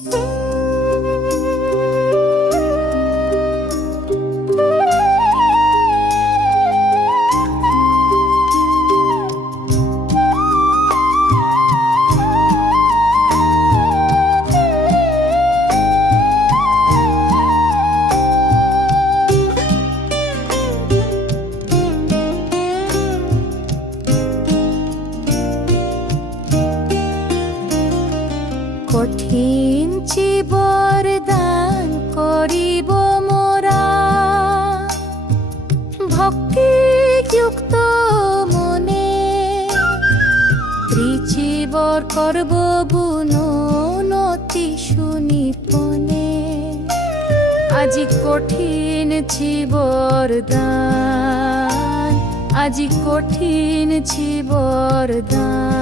Ooh. কঠিন চিবর দান করিব মোরা। ভক্তি যুক্ত মনে ত্রিচিবর করব বুনতি শুনিপনে আজি কঠিন চিবর দান, আজি কঠিন চিবর দান।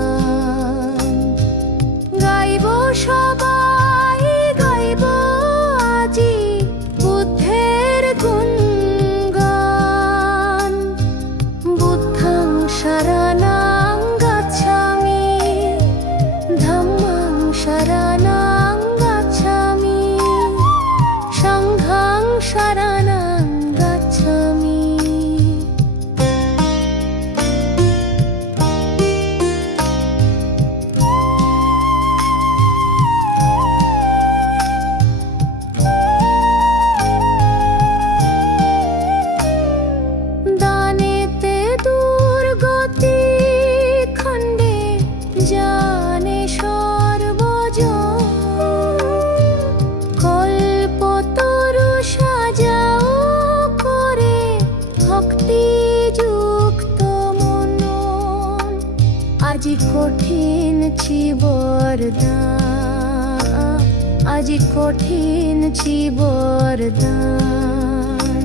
আজি কঠিন চিবর দান আজি কঠিন চিবর দান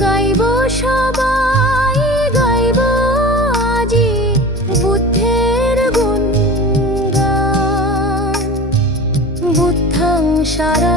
গাইব সবাই, গাইব আজি বুদ্ধের গুণ বুদ্ধং সারা